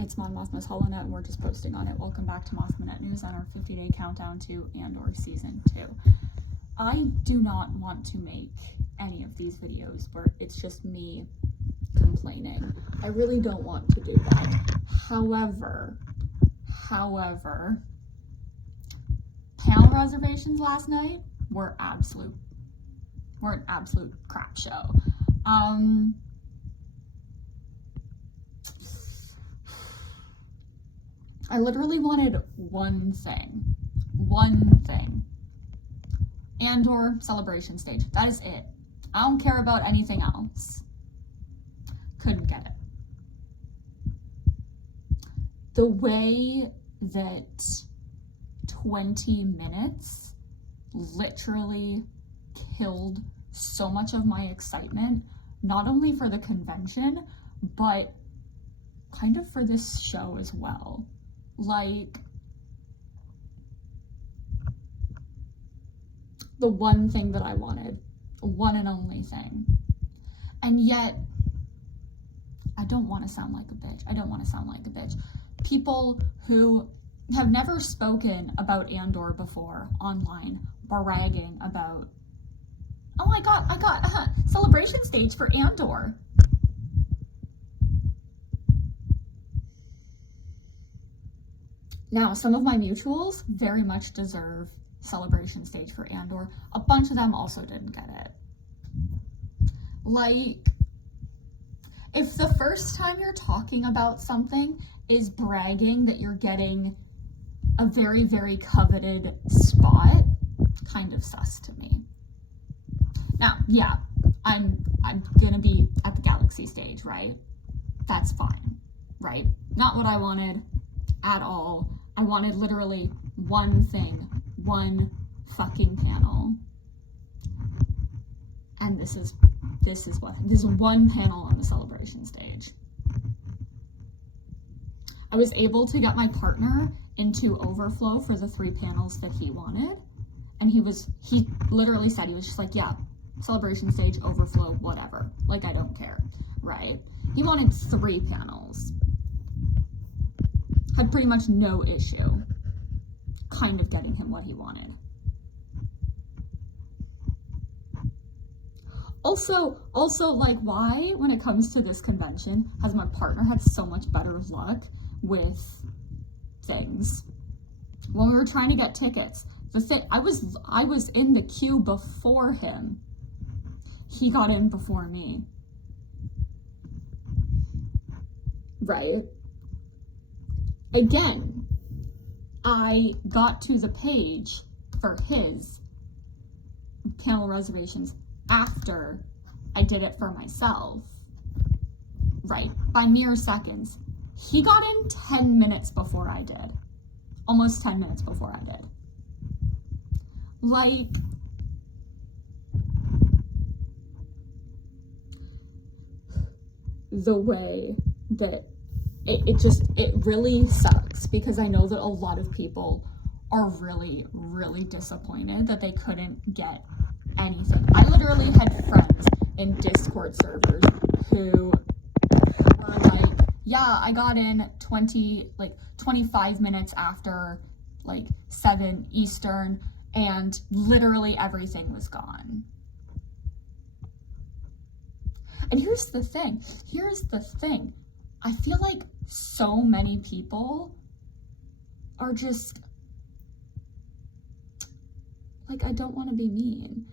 It's Mon Mothma's HoloNet, and we're just posting on it. Welcome back to Mothmanet News on our 50-day countdown to Andor Season 2. I do not want to make any of these videos where it's just me complaining. I really don't want to do that. However, panel reservations last night were an absolute crap show. I literally wanted one thing. Andor celebration stage. That is it. I don't care about anything else. Couldn't get it. The way that 20 minutes literally killed so much of my excitement, not only for the convention, but kind of for this show as well. Like, the one thing that I wanted, one and only thing. And yet, I don't want to sound like a bitch. People who have never spoken about Andor before online, bragging about, oh, I got a celebration stage for Andor. Now, some of my mutuals very much deserve celebration stage for Andor. A bunch of them also didn't get it. Like, if the first time you're talking about something is bragging that you're getting a very, very coveted spot, kind of sus to me. Now, yeah, I'm gonna be at the Galaxy stage, right? That's fine, right? Not what I wanted at all. I wanted literally one thing, one fucking panel. And this is one panel on the celebration stage. I was able to get my partner into overflow for the 3 panels that he wanted. And he literally said, he was just like, yeah, celebration stage, overflow, whatever. Like, I don't care, right? He wanted 3 panels. Had pretty much no issue kind of getting him what he wanted. Also, like, why, when it comes to this convention, has my partner had so much better luck with things? When we were trying to get tickets, I was in the queue before him. He got in before me. Right? Again, I got to the page for his panel reservations after I did it for myself, right? By mere seconds. He got in 10 minutes before I did. Almost 10 minutes before I did. Like, the way that it really sucks, because I know that a lot of people are really, really disappointed that they couldn't get anything. I literally had friends in Discord servers who were like, yeah, I got in 25 minutes after 7 Eastern, and literally everything was gone. And here's the thing. I feel like so many people are just, I don't want to be mean.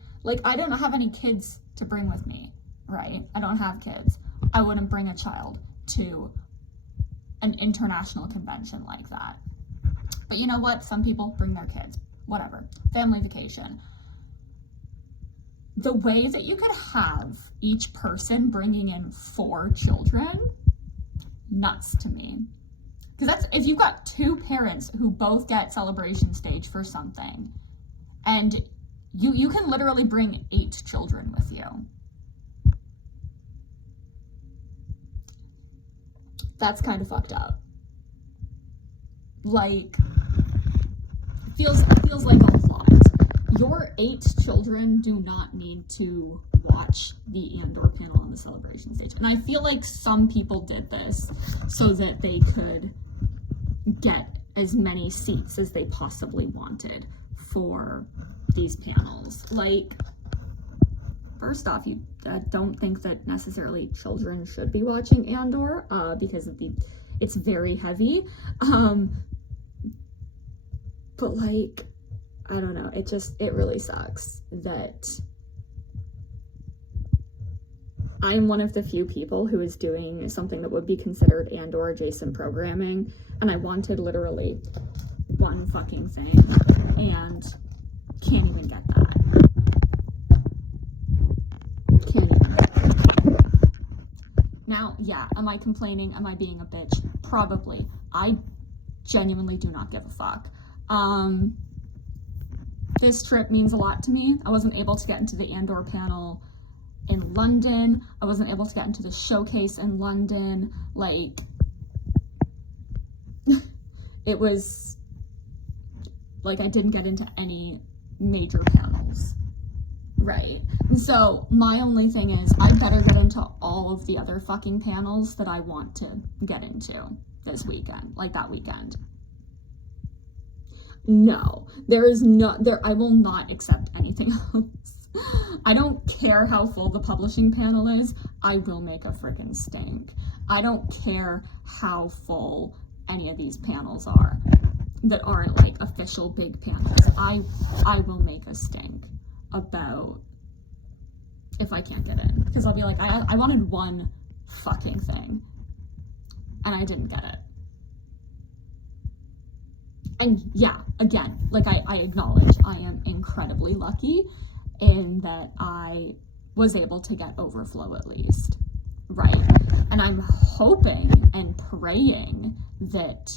I don't have any kids to bring with me, right? I don't have kids. I wouldn't bring a child to an international convention like that. But you know what? Some people bring their kids. Whatever. Family vacation. The way that you could have each person bringing in 4 children, nuts to me. Because that's, if you've got 2 parents who both get celebration stage for something, and you can literally bring 8 children with you. That's kind of fucked up. Feels like a lot. Your 8 children do not need to watch the Andor panel on the celebration stage. And I feel like some people did this so that they could get as many seats as they possibly wanted for these panels. Like, first off, you don't think that necessarily children should be watching Andor because of it's very heavy. But like, I don't know, it really sucks that I'm one of the few people who is doing something that would be considered Andor adjacent programming, and I wanted literally one fucking thing and can't even get that. Can't even get that. Now, yeah, am I complaining? Am I being a bitch? Probably. I genuinely do not give a fuck. This trip means a lot to me. I wasn't able to get into the Andor panel in London. I wasn't able to get into the showcase in London. Like, it was like I didn't get into any major panels, right? And so my only thing is I better get into all of the other fucking panels that I want to get into this weekend, like that weekend. No, I will not accept anything else. I don't care how full the publishing panel is, I will make a frickin' stink. I don't care how full any of these panels are that aren't like official big panels. I will make a stink about if I can't get in, because I'll be like, I wanted one fucking thing and I didn't get it. And yeah, again, like I acknowledge I am incredibly lucky in that I was able to get overflow at least, right? And I'm hoping and praying that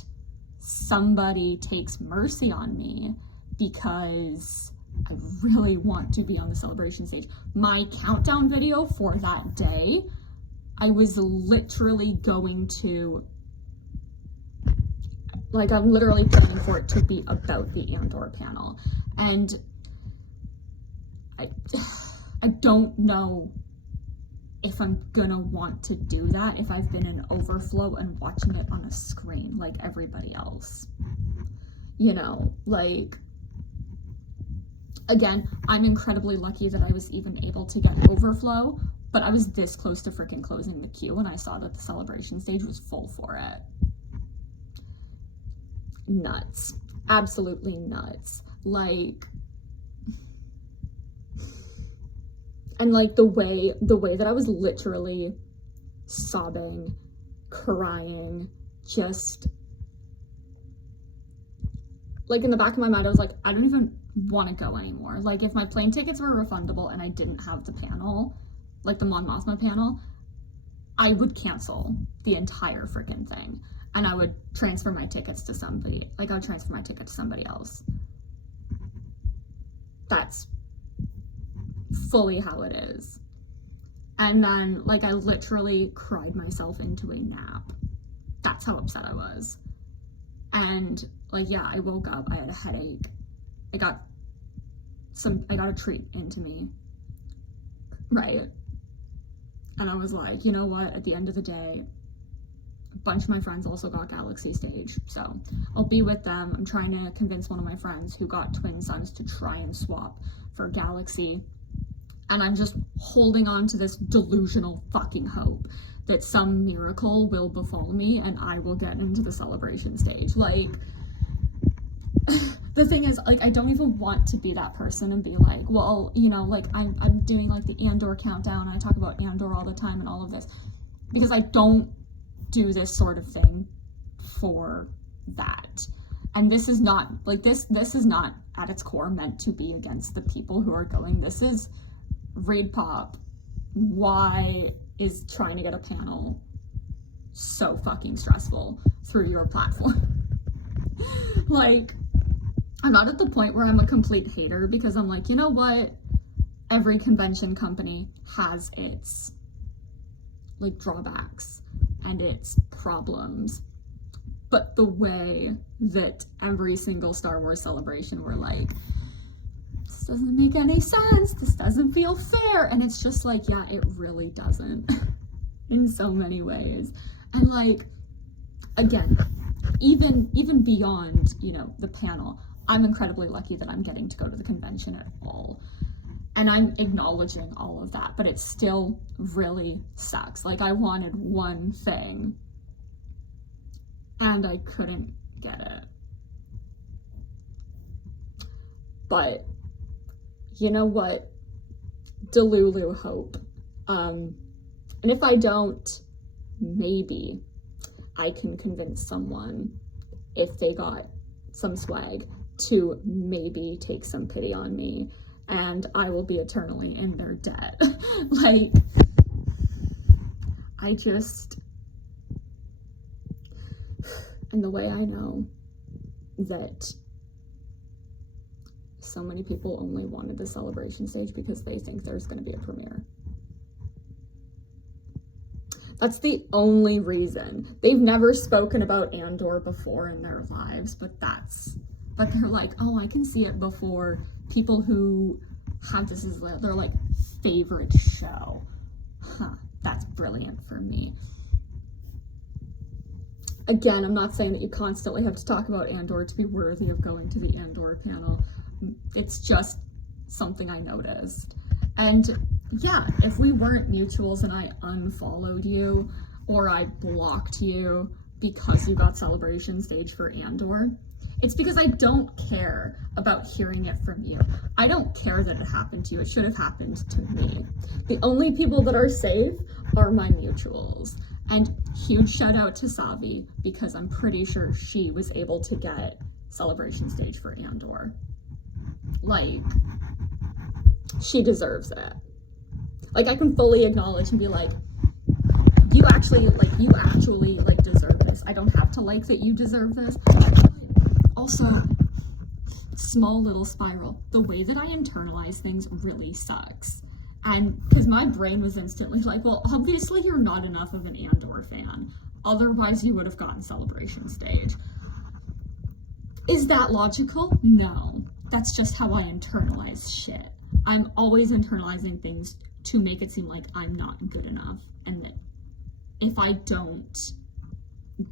somebody takes mercy on me because I really want to be on the celebration stage. My countdown video for that day, I was literally going to, like, I'm literally planning for it to be about the Andor panel. And I don't know if I'm gonna want to do that if I've been in overflow and watching it on a screen like everybody else. You know, like, again, I'm incredibly lucky that I was even able to get overflow, but I was this close to freaking closing the queue when I saw that the celebration stage was full for it. Nuts. Absolutely nuts. Like, and like the way that I was literally sobbing, crying, just like in the back of my mind, I was like, I don't even want to go anymore. Like, if my plane tickets were refundable and I didn't have the panel, like the Mon Mothma panel, I would cancel the entire freaking thing. And I would transfer my tickets to somebody. Like, I would transfer my ticket to somebody else. That's fully how it is. And then, like, I literally cried myself into a nap. That's how upset I was. And, like, yeah, I woke up, I had a headache. I got a treat into me, right? And I was like, you know what, at the end of the day, a bunch of my friends also got Galaxy Stage, so I'll be with them. I'm trying to convince one of my friends who got twin sons to try and swap for Galaxy, and I'm just holding on to this delusional fucking hope that some miracle will befall me and I will get into the celebration stage. Like, the thing is, like, I don't even want to be that person and be like, well, you know, like, I'm doing like the Andor countdown, I talk about Andor all the time and all of this, because I don't do this sort of thing for that. And this is not, like, this is not at its core meant to be against the people who are going. This is Reed Pop. Why is trying to get a panel so fucking stressful through your platform? Like, I'm not at the point where I'm a complete hater, because I'm like, you know what? Every convention company has its, like, drawbacks and its problems. But the way that every single Star Wars celebration were like, doesn't make any sense. This doesn't feel fair. And it's just like, yeah, it really doesn't in so many ways. And like, again, even beyond, you know, the panel, I'm incredibly lucky that I'm getting to go to the convention at all. And I'm acknowledging all of that, but it still really sucks. Like, I wanted one thing and I couldn't get it. But you know what? Delulu hope. And if I don't, maybe I can convince someone, if they got some swag, to maybe take some pity on me, and I will be eternally in their debt. Like, and the way I know that so many people only wanted the celebration stage because they think there's going to be a premiere. That's the only reason. They've never spoken about Andor before in their lives, but they're like, oh, I can see it before people who have this as their like favorite show. Huh, that's brilliant for me. Again, I'm not saying that you constantly have to talk about Andor to be worthy of going to the Andor panel. It's just something I noticed. And yeah, if we weren't mutuals and I unfollowed you or I blocked you because you got celebration stage for Andor, it's because I don't care about hearing it from you. I don't care that it happened to you. It should have happened to me. The only people that are safe are my mutuals. And huge shout out to Savi, because I'm pretty sure she was able to get celebration stage for Andor. Like, she deserves it. Like, I can fully acknowledge and be like, you actually deserve this. I don't have to like that you deserve this. Also, small little spiral. The way that I internalize things really sucks. And because my brain was instantly like, well, obviously you're not enough of an Andor fan. Otherwise you would have gotten celebration stage. Is that logical? No. That's just how I internalize shit. I'm always internalizing things to make it seem like I'm not good enough. And that if I don't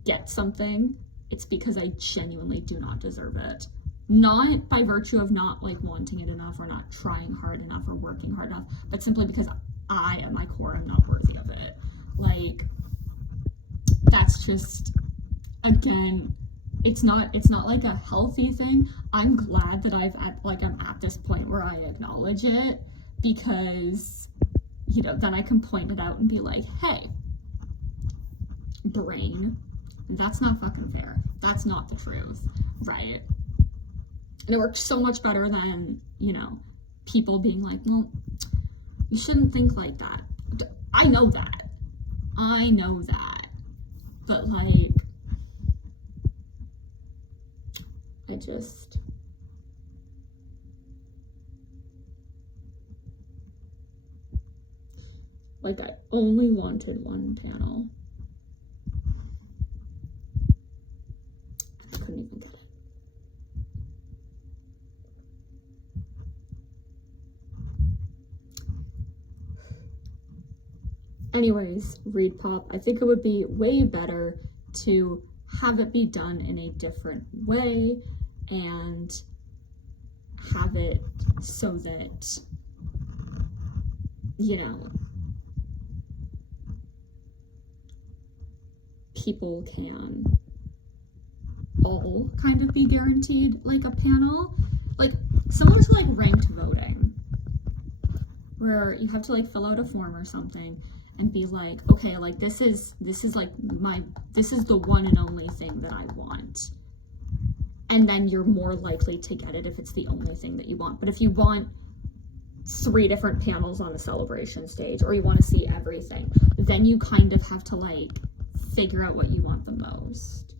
get something, it's because I genuinely do not deserve it. Not by virtue of not like wanting it enough or not trying hard enough or working hard enough, but simply because I at my core am not worthy of it. Like, that's just, again, it's not like a healthy thing. I'm glad that I'm at this point where I acknowledge it, because, you know, then I can point it out and be like, hey, brain, that's not fucking fair. That's not the truth, right? And it worked so much better than, you know, people being like, well, you shouldn't think like that. I know that. But like, I only wanted one panel. I couldn't even get it. Anyways, Reed Pop, I think it would be way better to have it be done in a different way and have it so that, you know, people can all kind of be guaranteed like a panel, like similar to like ranked voting, where you have to like fill out a form or something and be like, okay, like this is the one and only thing that I want. And then you're more likely to get it if it's the only thing that you want. But if you want 3 different panels on a celebration stage, or you want to see everything, then you kind of have to like figure out what you want the most.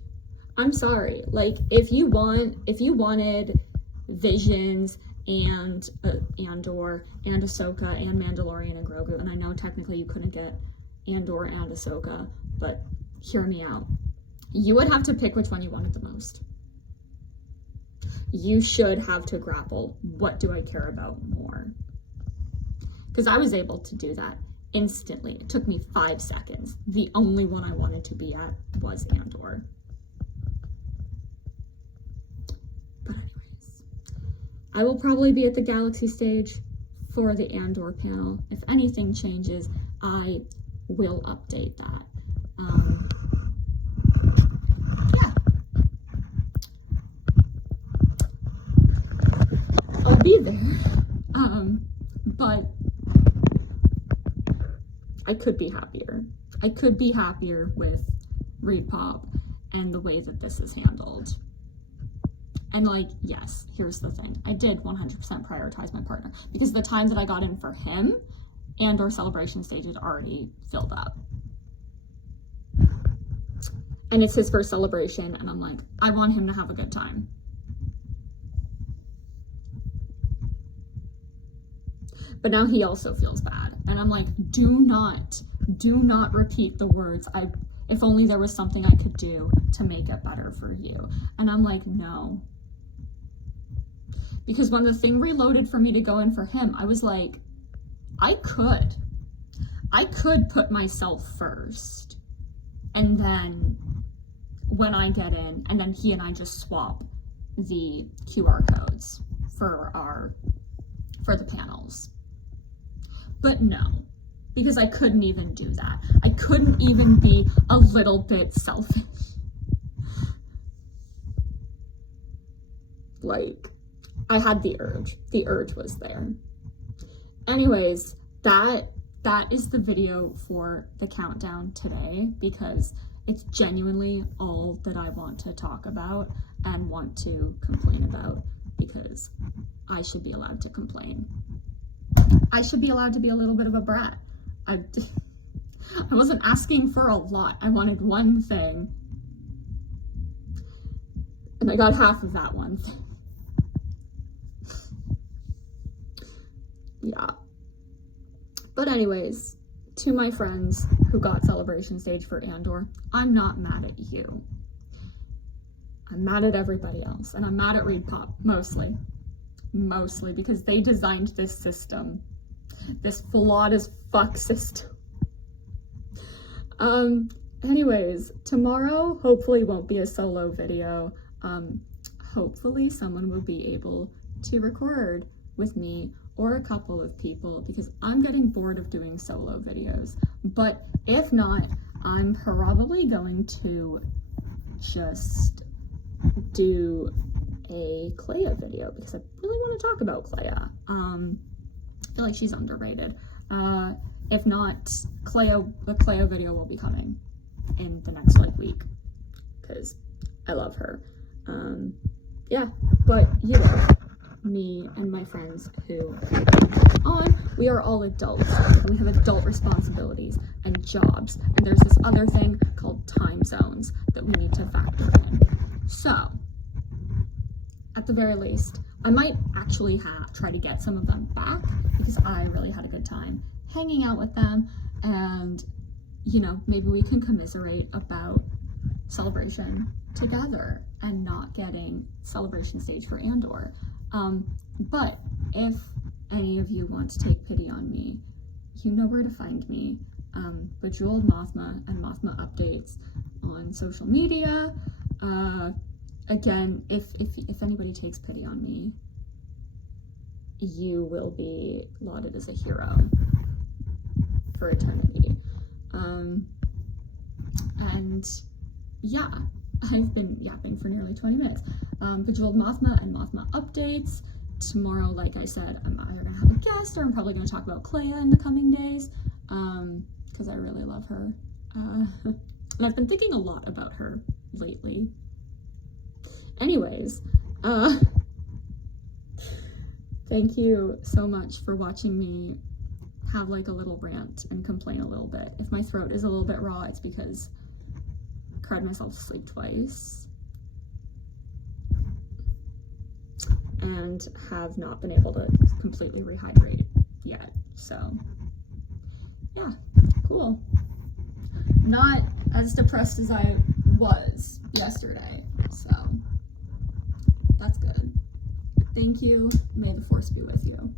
I'm sorry, like if you wanted Visions and Andor and Ahsoka and Mandalorian and Grogu, and I know technically you couldn't get Andor and Ahsoka, but hear me out. You would have to pick which one you wanted the most. you should have to grapple, what do I care about more? Because I was able to do that instantly. It took me 5 seconds. The only one I wanted to be at was Andor. But anyways, I will probably be at the Galaxy stage for the Andor panel. If anything changes, I will update that. Yeah. I'll be there. But I could be happier. I could be happier with ReadPop and the way that this is handled. And like, yes, here's the thing. I did 100% prioritize my partner because the time that I got in for him, Andor Celebration Stage had already filled up. And it's his first celebration, and I'm like, I want him to have a good time. But now he also feels bad. And I'm like, do not repeat the words, if only there was something I could do to make it better for you. And I'm like, no. Because when the thing reloaded for me to go in for him, I was like, I could put myself first. And then when I get in, and then he and I just swap the QR codes for the panels. But no, because I couldn't even do that. I couldn't even be a little bit selfish. Like, I had the urge. The urge was there. Anyways, that is the video for the countdown today, because it's genuinely all that I want to talk about and want to complain about, because I should be allowed to complain. I should be allowed to be a little bit of a brat. I wasn't asking for a lot. I wanted one thing. And I got half of that one thing. Yeah. But anyways, to my friends who got Celebration Stage for Andor, I'm not mad at you. I'm mad at everybody else. And I'm mad at ReadPop, mostly because they designed this system, this flawed as fuck system. Anyways, tomorrow hopefully won't be a solo video. Hopefully someone will be able to record with me or a couple of people, because I'm getting bored of doing solo videos. But if not, I'm probably going to just do a Clea video, because I really want to talk about Clea. I feel like she's underrated. If not, the Clea video will be coming in the next week, because I love her. Yeah, but you know, me and my friends who we are all adults, and we have adult responsibilities and jobs, and there's this other thing called time zones that we need to factor in. So at the very least, I might actually try to get some of them back, because I really had a good time hanging out with them, and you know, maybe we can commiserate about Celebration together and not getting Celebration Stage for Andor. But if any of you want to take pity on me, you know where to find me. Bejeweled Mothma and Mothma Updates on social media. Again, if anybody takes pity on me, you will be lauded as a hero for eternity. And yeah, I've been yapping for nearly 20 minutes. Bejeweled Mothma and Mothma Updates. Tomorrow, like I said, I'm either gonna have a guest, or I'm probably gonna talk about Clea in the coming days, because I really love her. And I've been thinking a lot about her lately. Anyways, thank you so much for watching me have like a little rant and complain a little bit. If my throat is a little bit raw, it's because I cried myself to sleep twice and have not been able to completely rehydrate yet. So yeah, cool. Not as depressed as I was yesterday, so that's good. Thank you. May the force be with you.